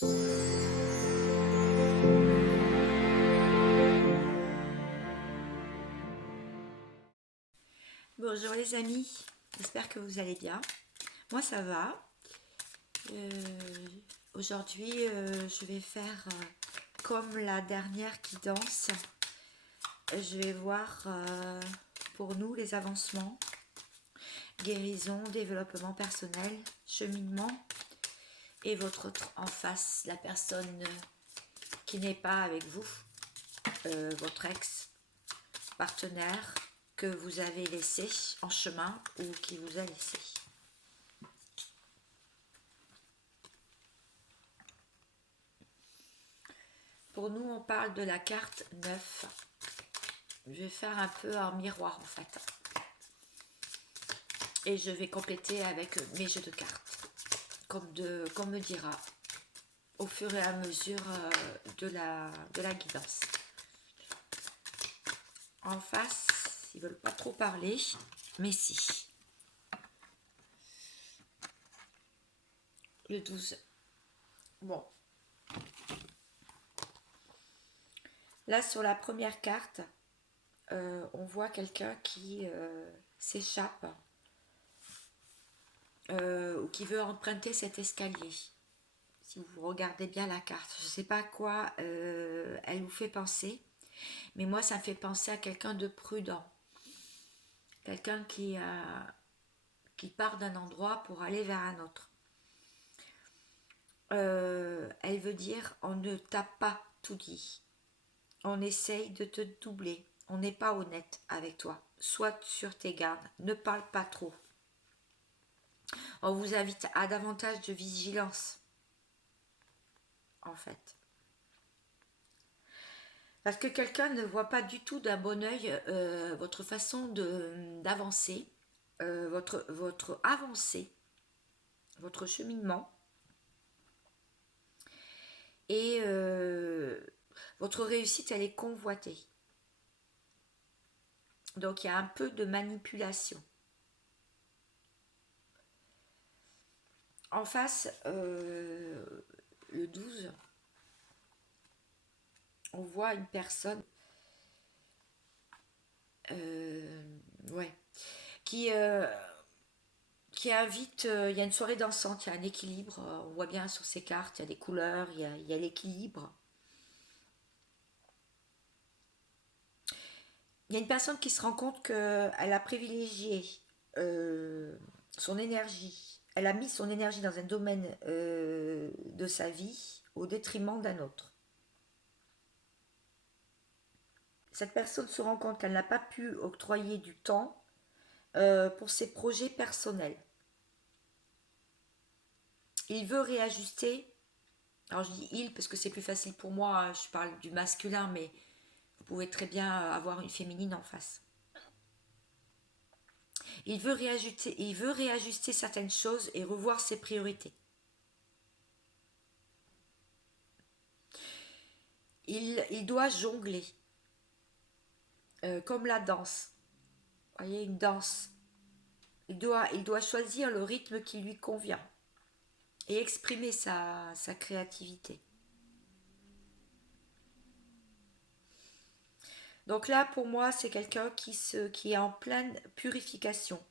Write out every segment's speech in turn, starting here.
Bonjour les amis, j'espère que vous allez bien. Moi ça va. Euh, Aujourd'hui je vais faire comme la dernière qui danse. Je vais voir pour nous les avancements, guérison, développement personnel, cheminement et votre autre en face, la personne qui n'est pas avec vous, votre ex, partenaire que vous avez laissé en chemin ou qui vous a laissé. Pour nous, on parle de la carte 9. Je vais faire un peu un miroir en fait. Et je vais compléter avec mes jeux de cartes. Comme me dira au fur et à mesure de la guidance. En face, ils veulent pas trop parler, mais si. Le 12. Bon. Là, sur la première carte, on voit quelqu'un qui s'échappe ou qui veut emprunter cet escalier. Si vous regardez bien la carte, je ne sais pas à quoi elle vous fait penser, mais moi ça me fait penser à quelqu'un de prudent, quelqu'un qui part d'un endroit pour aller vers un autre. Elle veut dire on ne t'a pas tout dit, on essaye de te doubler, on n'est pas honnête avec toi, sois sur tes gardes, ne parle pas trop. On vous invite à davantage de vigilance, en fait. Parce que quelqu'un ne voit pas du tout d'un bon oeil votre façon d'avancer, votre avancée, votre cheminement et votre réussite, elle est convoitée. Donc il y a un peu de manipulation. En face, le 12, on voit une personne ouais, qui invite, il y a une soirée dansante, il y a un équilibre, on voit bien sur ces cartes, il y a des couleurs, il y a l'équilibre. Il y a une personne qui se rend compte qu'elle a privilégié son énergie, elle a mis son énergie dans un domaine de sa vie au détriment d'un autre. Cette personne se rend compte qu'elle n'a pas pu octroyer du temps pour ses projets personnels. Il veut réajuster. Alors je dis il parce que c'est plus facile pour moi, je parle du masculin, mais vous pouvez très bien avoir une féminine en face. Il veut réajuster certaines choses et revoir ses priorités. Il doit jongler, comme la danse. Vous voyez, une danse. Il doit choisir le rythme qui lui convient et exprimer sa créativité. Donc là, pour moi, c'est quelqu'un qui est en pleine purification,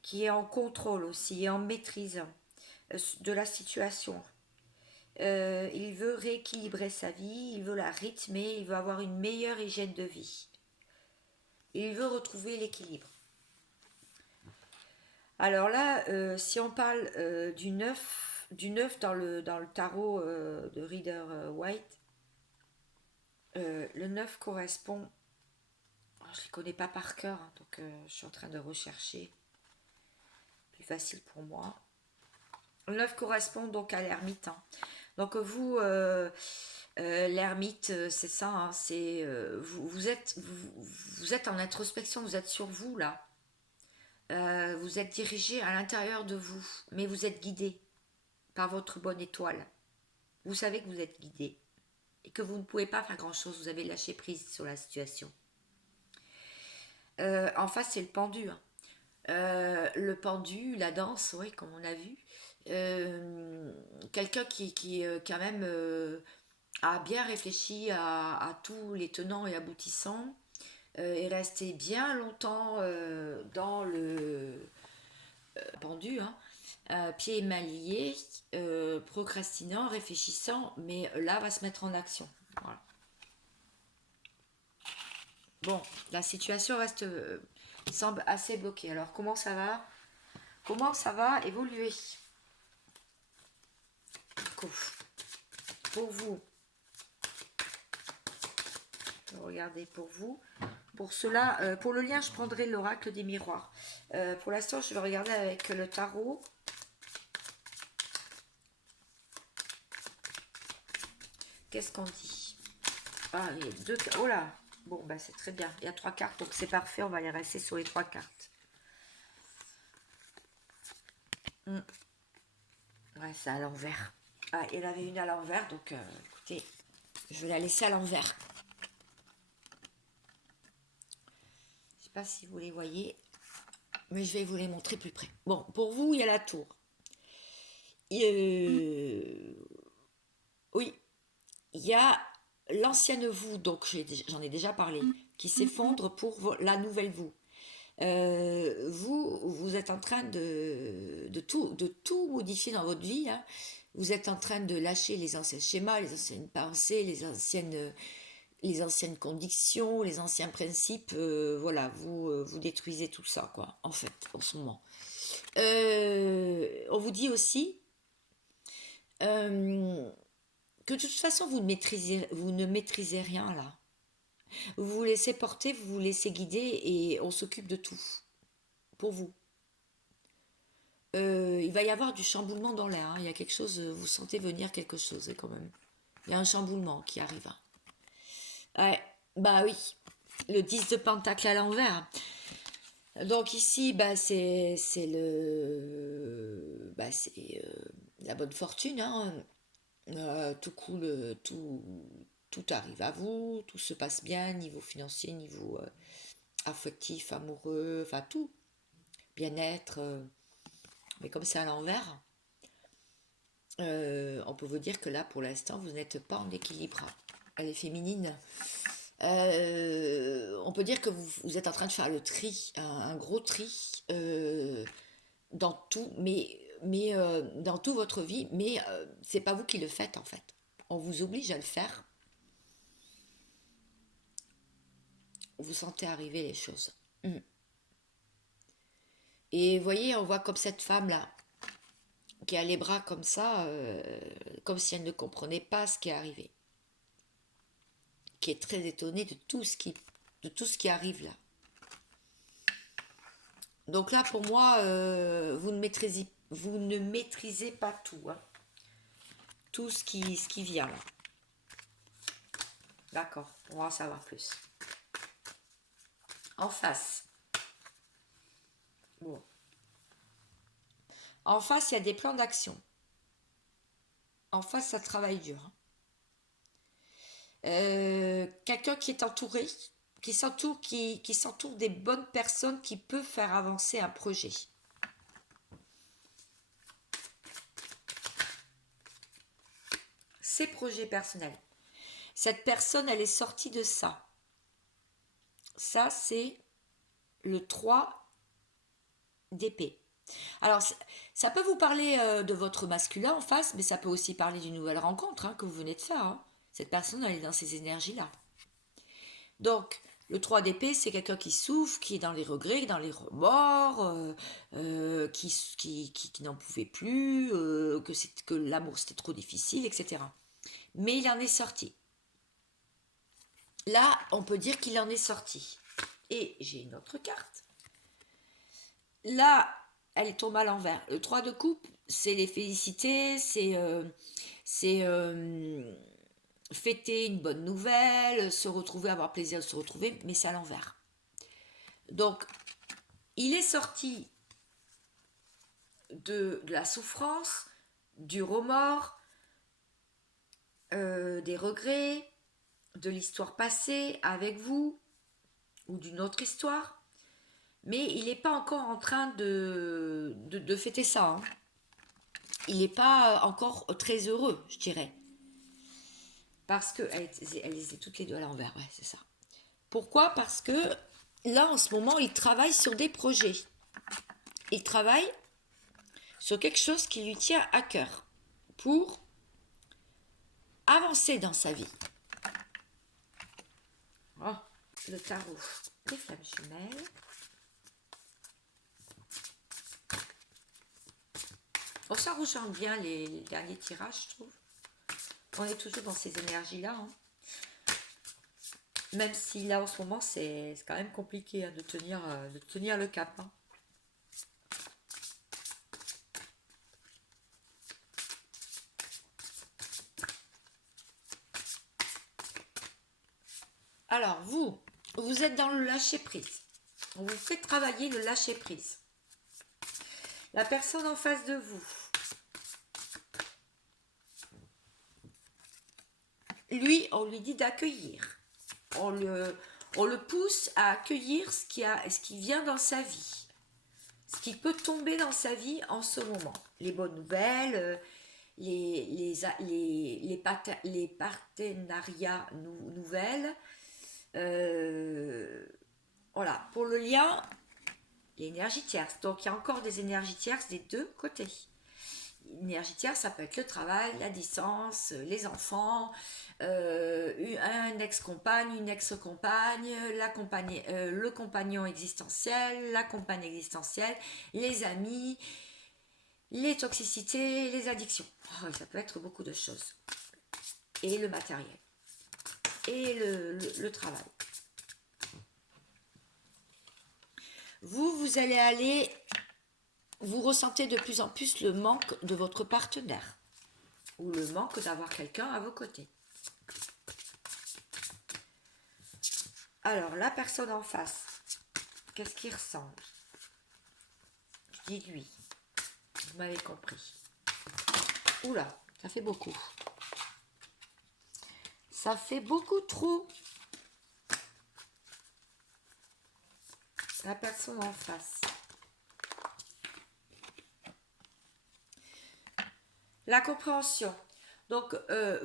qui est en contrôle aussi et en maîtrise de la situation. Il veut rééquilibrer sa vie, il veut la rythmer, il veut avoir une meilleure hygiène de vie. Il veut retrouver l'équilibre. Alors là, si on parle du 9 dans le tarot de Rider-Waite, le 9 correspond, je ne les connais pas par cœur, hein, donc je suis en train de rechercher, plus facile pour moi. Le 9 correspond donc à l'ermite. Hein. Donc vous, l'ermite, c'est ça, hein, c'est vous êtes en introspection, vous êtes sur vous là. Vous êtes dirigé à l'intérieur de vous, mais vous êtes guidé par votre bonne étoile. Vous savez que vous êtes guidé et que vous ne pouvez pas faire grand-chose, vous avez lâché prise sur la situation. En face, c'est le pendu. Hein. Le pendu, la danse, oui, comme on a vu, Quelqu'un qui quand même a bien réfléchi à tous les tenants et aboutissants, est resté bien longtemps dans le pendu, hein, pieds et mains liés, procrastinant, réfléchissant, mais là va se mettre en action. Voilà. Bon, la situation reste, semble assez bloquée. Alors comment ça va? Comment ça va évoluer? Pour vous, regardez pour vous. Pour cela, pour le lien, je prendrai l'oracle des miroirs. Pour l'instant, je vais regarder avec le tarot. Qu'est-ce qu'on dit? Ah, il y a deux. Oh là! Bon, bah c'est très bien. Il y a 3 cartes, donc c'est parfait. On va les rester sur les 3 cartes. Ouais, c'est à l'envers. Ah, il avait une à l'envers, donc écoutez, je vais la laisser à l'envers. Je sais pas si vous les voyez, mais je vais vous les montrer plus près. Bon, pour vous, il y a la tour. Oui, il y a l'ancienne vous, donc j'en ai déjà parlé, qui s'effondre pour la nouvelle vous. Vous êtes en train de tout modifier dans votre vie, hein. Vous êtes en train de lâcher les anciens schémas, les anciennes pensées, les anciennes conditions, les anciens principes. Voilà, vous détruisez tout ça, quoi, en fait, en ce moment. On vous dit aussi que de toute façon, vous ne maîtrisez rien là. Vous vous laissez porter, vous vous laissez guider et on s'occupe de tout pour vous. Il va y avoir du chamboulement dans l'air, hein. Il y a quelque chose, vous sentez venir quelque chose quand même. Il y a un chamboulement qui arrive, hein. Ouais, bah oui, le 10 de pentacle à l'envers. Donc ici, bah c'est la bonne fortune, hein. Tout coule, tout arrive à vous, tout se passe bien, niveau financier, niveau affectif, amoureux, enfin tout, bien-être. Mais comme c'est à l'envers, on peut vous dire que là, pour l'instant, vous n'êtes pas en équilibre. Elle est féminine. On peut dire que vous êtes en train de faire le tri, un gros tri dans tout, mais dans toute votre vie, mais c'est pas vous qui le faites en fait. On vous oblige à le faire. Vous sentez arriver les choses. Et vous voyez, on voit comme cette femme-là, qui a les bras comme ça, comme si elle ne comprenait pas ce qui est arrivé. Qui est très étonnée de tout ce qui arrive là. Donc là, pour moi, vous ne maîtrisez pas tout, hein. Tout ce qui vient là. D'accord, on va en savoir plus. En face. Bon. En face, il y a des plans d'action. En face, ça travaille dur, hein. Quelqu'un qui est entouré, qui s'entoure des bonnes personnes qui peuvent faire avancer un projet. Ses projets personnels. Cette personne, elle est sortie de ça. Ça, c'est le 3 d'épée. Alors, ça peut vous parler de votre masculin en face, mais ça peut aussi parler d'une nouvelle rencontre, hein, que vous venez de faire, hein. Cette personne, elle est dans ces énergies-là. Donc, le 3 d'épée, c'est quelqu'un qui souffre, qui est dans les regrets, dans les remords, qui n'en pouvait plus, que l'amour c'était trop difficile, etc. Mais il en est sorti. Là, on peut dire qu'il en est sorti. Et j'ai une autre carte. Là, elle tombe à l'envers. Le 3 de coupe, c'est les félicités, c'est fêter une bonne nouvelle, se retrouver, avoir plaisir de se retrouver, mais c'est à l'envers. Donc, il est sorti de la souffrance, du remords, des regrets, de l'histoire passée avec vous, ou d'une autre histoire, mais il n'est pas encore en train de fêter ça, hein. il n'est pas encore très heureux, je dirais. Parce que, elles étaient toutes les deux à l'envers, ouais, c'est ça. Pourquoi? Parce que là, en ce moment, il travaille sur des projets. Il travaille sur quelque chose qui lui tient à cœur pour avancer dans sa vie. Oh, le tarot des flammes jumelles. Bon, ça rejoint bien les derniers tirages, je trouve. On est toujours dans ces énergies-là. Hein. Même si là, en ce moment, c'est quand même compliqué hein, de tenir le cap. Hein. Alors, vous êtes dans le lâcher-prise. On vous fait travailler le lâcher-prise. La personne en face de vous, lui, on lui dit d'accueillir. On le pousse à accueillir ce qui vient dans sa vie. Ce qui peut tomber dans sa vie en ce moment. Les bonnes nouvelles, les partenariats nouvelles. Voilà, pour le lien, l'énergie tierce. Donc, il y a encore des énergies tierces des deux côtés. L'énergie tierce, ça peut être le travail, la distance, les enfants, un ex-compagne, une ex-compagne, le compagnon existentiel, la compagne existentielle, les amis, les toxicités, les addictions. Oh, ça peut être beaucoup de choses. Et le matériel. Et le travail. Vous ressentez de plus en plus le manque de votre partenaire ou le manque d'avoir quelqu'un à vos côtés. Alors, la personne en face, qu'est-ce qu'il ressent? Je dis lui. Vous m'avez compris. Oula, ça fait beaucoup. Ça fait beaucoup trop. La personne en face. La compréhension. Donc,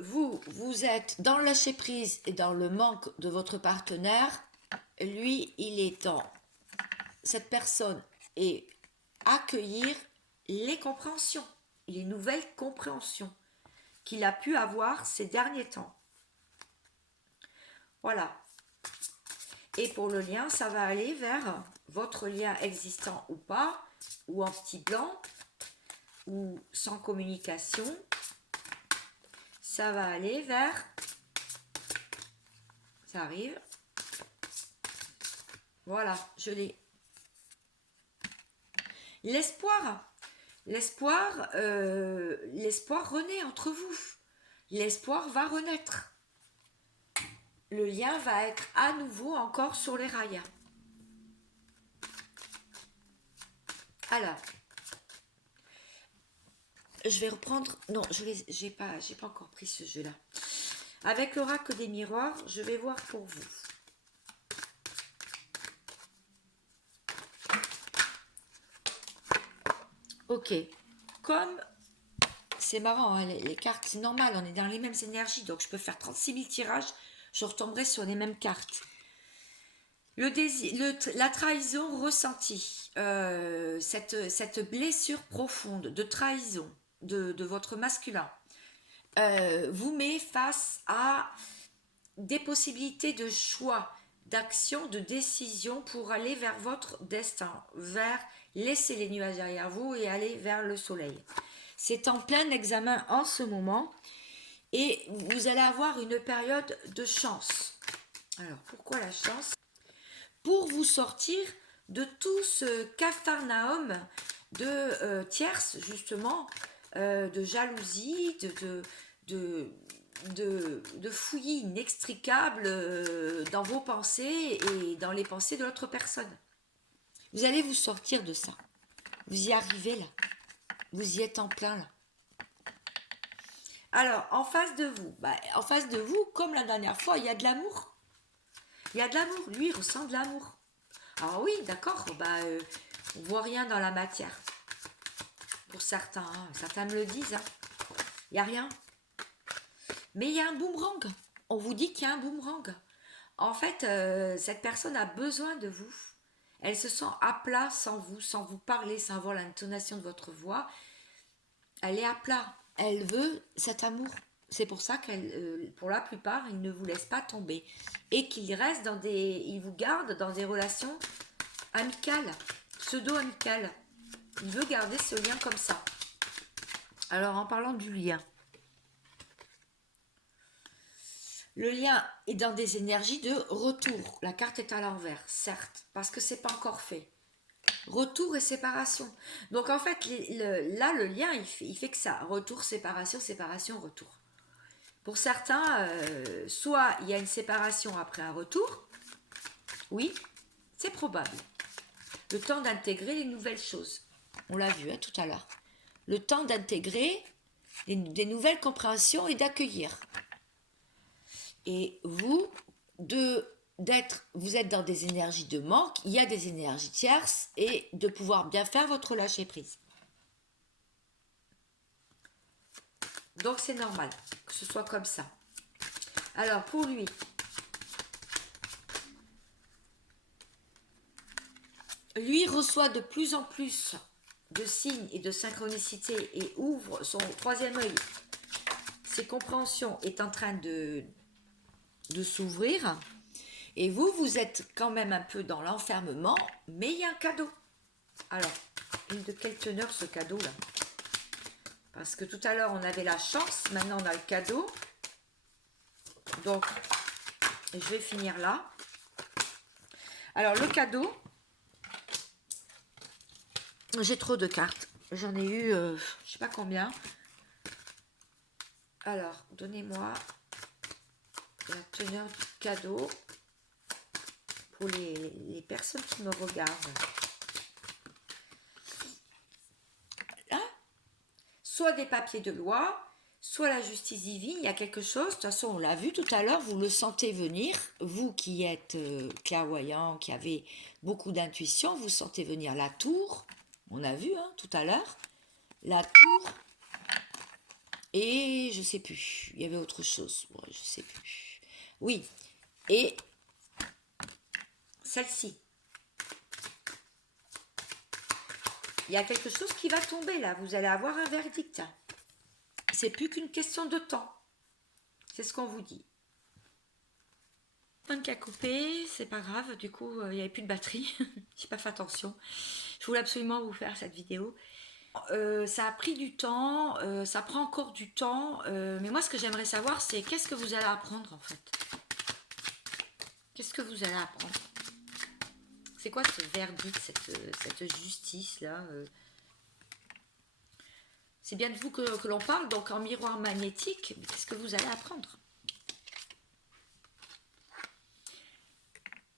vous êtes dans le lâcher-prise et dans le manque de votre partenaire. Lui, il est dans... Cette personne est accueillir les compréhensions, les nouvelles compréhensions qu'il a pu avoir ces derniers temps. Voilà. Et pour le lien, ça va aller vers votre lien existant ou pas, ou en petit blanc, ou sans communication. Ça va aller vers... Ça arrive. Voilà, je l'ai. L'espoir. L'espoir renaît entre vous. L'espoir va renaître. Le lien va être à nouveau encore sur les rails. Alors, je vais reprendre... Non, j'ai pas encore pris ce jeu-là. Avec l'oracle des miroirs, je vais voir pour vous. Ok. Comme... C'est marrant, hein, les cartes, c'est normal, on est dans les mêmes énergies, donc je peux faire 36 000 tirages, je retomberai sur les mêmes cartes. La trahison ressentie, cette blessure profonde de trahison de votre masculin, vous met face à des possibilités de choix, d'action, de décision pour aller vers votre destin, vers laisser les nuages derrière vous et aller vers le soleil. C'est en plein examen en ce moment et vous allez avoir une période de chance. Alors, pourquoi la chance? Pour vous sortir de tout ce capharnaüm de tierces, justement, de jalousie, de fouillis inextricables dans vos pensées et dans les pensées de l'autre personne. Vous allez vous sortir de ça. Vous y arrivez là. Vous y êtes en plein là. Alors, en face de vous, comme la dernière fois, il y a de l'amour. Il y a de l'amour. Lui, il ressent de l'amour. Alors oui, d'accord, on voit rien dans la matière. pour certains. Hein. Certains me le disent. Hein. Il n'y a rien. Mais il y a un boomerang. On vous dit qu'il y a un boomerang. En fait, cette personne a besoin de vous. Elle se sent à plat sans vous parler, sans avoir l'intonation de votre voix. Elle est à plat. Elle veut cet amour. C'est pour ça qu'elle, pour la plupart, il ne vous laisse pas tomber. Et qu'il reste dans des... Il vous garde dans des relations amicales, pseudo-amicales. Il veut garder ce lien comme ça. Alors, en parlant du lien. Le lien est dans des énergies de retour. La carte est à l'envers, certes, parce que c'est pas encore fait. Retour et séparation. Donc en fait, là, le lien, il fait que ça. Retour, séparation, séparation, retour. Pour certains, soit il y a une séparation après un retour. Oui, c'est probable. Le temps d'intégrer les nouvelles choses. On l'a vu tout à l'heure. Le temps d'intégrer des nouvelles compréhensions et d'accueillir. Et vous êtes dans des énergies de manque, il y a des énergies tierces et de pouvoir bien faire votre lâcher prise. Donc c'est normal que ce soit comme ça. Alors pour lui reçoit de plus en plus de signes et de synchronicité et ouvre son troisième œil. Ses compréhensions est en train de s'ouvrir. Et vous êtes quand même un peu dans l'enfermement, mais il y a un cadeau. Alors, de quelle teneur ce cadeau-là? Parce que tout à l'heure, on avait la chance, maintenant on a le cadeau. Donc, je vais finir là. Alors, le cadeau, j'ai trop de cartes. J'en ai eu, je ne sais pas combien. Alors, donnez-moi la teneur du cadeau. Pour les personnes qui me regardent. Là, soit des papiers de loi, soit la justice divine, il y a quelque chose. De toute façon, on l'a vu tout à l'heure, vous le sentez venir. Vous qui êtes clairvoyant, qui avez beaucoup d'intuition, vous sentez venir la tour. On a vu tout à l'heure. La tour. Et je sais plus, il y avait autre chose. Bon, je sais plus. Oui. Et celle-ci. Il y a quelque chose qui va tomber là. Vous allez avoir un verdict. C'est plus qu'une question de temps. C'est ce qu'on vous dit. Point qui a coupé, c'est pas grave. Du coup, il n'y avait plus de batterie. J'ai pas fait attention. Je voulais absolument vous faire cette vidéo. Ça a pris du temps. Ça prend encore du temps. Mais moi, ce que j'aimerais savoir, c'est qu'est-ce que vous allez apprendre en fait. Qu'est-ce que vous allez apprendre? C'est quoi ce verdict, cette justice-là C'est bien de vous que l'on parle, donc en miroir magnétique, qu'est-ce que vous allez apprendre?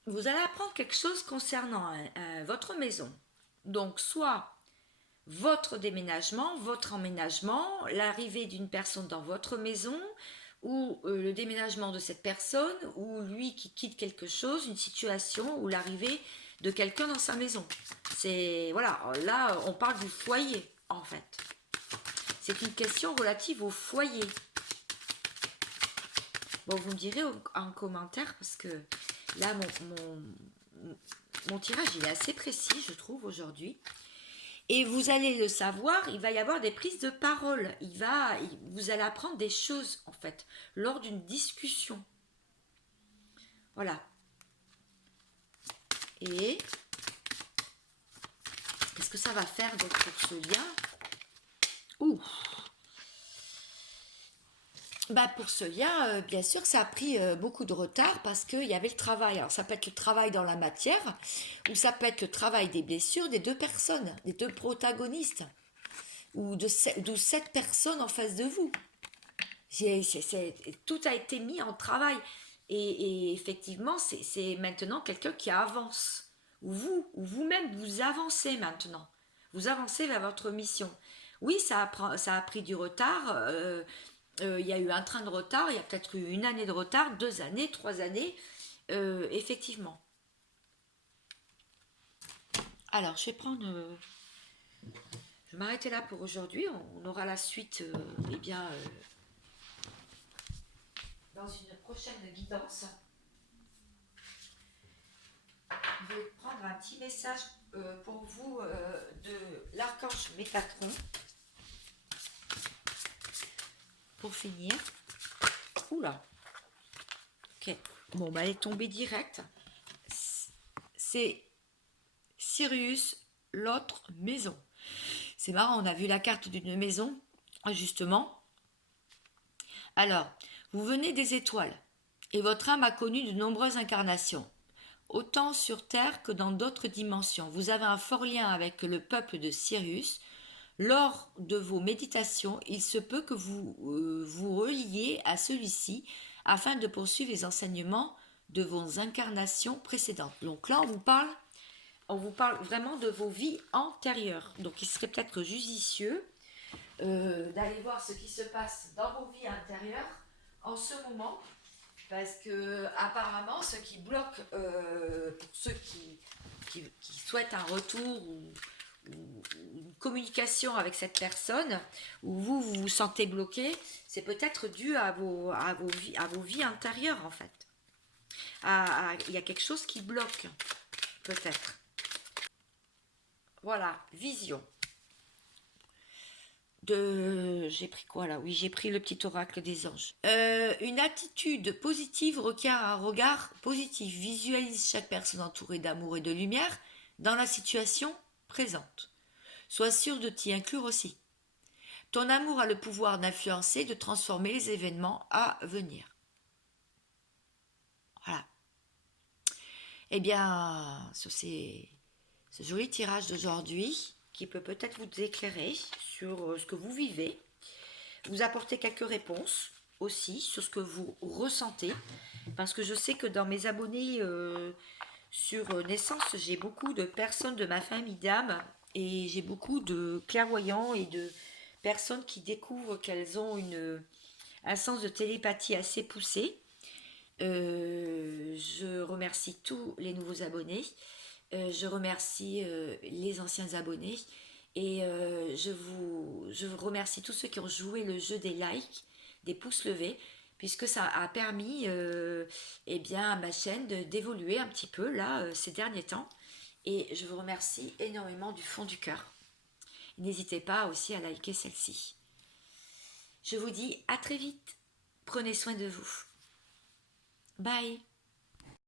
Vous allez apprendre quelque chose concernant votre maison. Donc, soit votre déménagement, votre emménagement, l'arrivée d'une personne dans votre maison, ou le déménagement de cette personne, ou lui qui quitte quelque chose, une situation, ou l'arrivée de quelqu'un dans sa maison. C'est voilà, là on parle du foyer en fait. C'est une question relative au foyer. Bon, vous me direz en commentaire parce que là mon tirage il est assez précis je trouve aujourd'hui. Et vous allez le savoir, il va y avoir des prises de parole. Vous allez apprendre des choses en fait lors d'une discussion. Voilà. Et qu'est-ce que ça va faire donc pour ce lien? Pour ce lien, bien sûr que ça a pris beaucoup de retard parce qu'il y avait le travail. Alors ça peut être le travail dans la matière ou ça peut être le travail des blessures des deux personnes, des deux protagonistes ou de cette personne en face de vous. Tout a été mis en travail et effectivement c'est maintenant quelqu'un qui avance. Ou vous-même vous avancez maintenant. Vous avancez vers votre mission. Oui, ça a pris du retard. Il y a eu un train de retard, il y a peut-être eu 1 année de retard, 2 années, 3 années, effectivement. Alors, je vais je vais m'arrêter là pour aujourd'hui. On aura la suite, eh bien, dans une prochaine guidance. Je vais prendre un petit message pour vous de l'archange Métatron. Pour finir. Oula. Ok. Bon, bah, elle est tombée direct. C'est Sirius, l'autre maison. C'est marrant, on a vu la carte d'une maison, justement. Alors, vous venez des étoiles, et votre âme a connu de nombreuses incarnations, autant sur Terre que dans d'autres dimensions. Vous avez un fort lien avec le peuple de Sirius. Lors de vos méditations, il se peut que vous vous reliez à celui-ci afin de poursuivre les enseignements de vos incarnations précédentes. Donc là, on vous parle vraiment de vos vies antérieures. Donc il serait peut-être judicieux d'aller voir ce qui se passe dans vos vies antérieures en ce moment, parce que apparemment, ce qui bloque, pour ceux qui souhaitent un retour ou une communication avec cette personne, où vous vous sentez bloqué, c'est peut-être dû à vos vies antérieures en fait. Il y a quelque chose qui bloque, peut-être. Voilà, vision. J'ai pris quoi là? Oui, j'ai pris le petit oracle des anges. Une attitude positive requiert un regard positif. Visualise chaque personne entourée d'amour et de lumière dans la situation présente. Sois sûr de t'y inclure aussi. Ton amour a le pouvoir d'influencer, de transformer les événements à venir. Voilà. Eh bien, sur ce joli tirage d'aujourd'hui, qui peut peut-être vous éclairer sur ce que vous vivez, vous apporter quelques réponses aussi sur ce que vous ressentez, parce que je sais que dans mes abonnés sur Naissance, j'ai beaucoup de personnes de ma famille d'âme et j'ai beaucoup de clairvoyants et de personnes qui découvrent qu'elles ont un sens de télépathie assez poussé. Je remercie tous les nouveaux abonnés. Je remercie les anciens abonnés. Et je vous remercie tous ceux qui ont joué le jeu des likes, des pouces levés, puisque ça a permis eh bien, à ma chaîne d'évoluer un petit peu là ces derniers temps. Et je vous remercie énormément du fond du cœur. N'hésitez pas aussi à liker celle-ci. Je vous dis à très vite. Prenez soin de vous. Bye.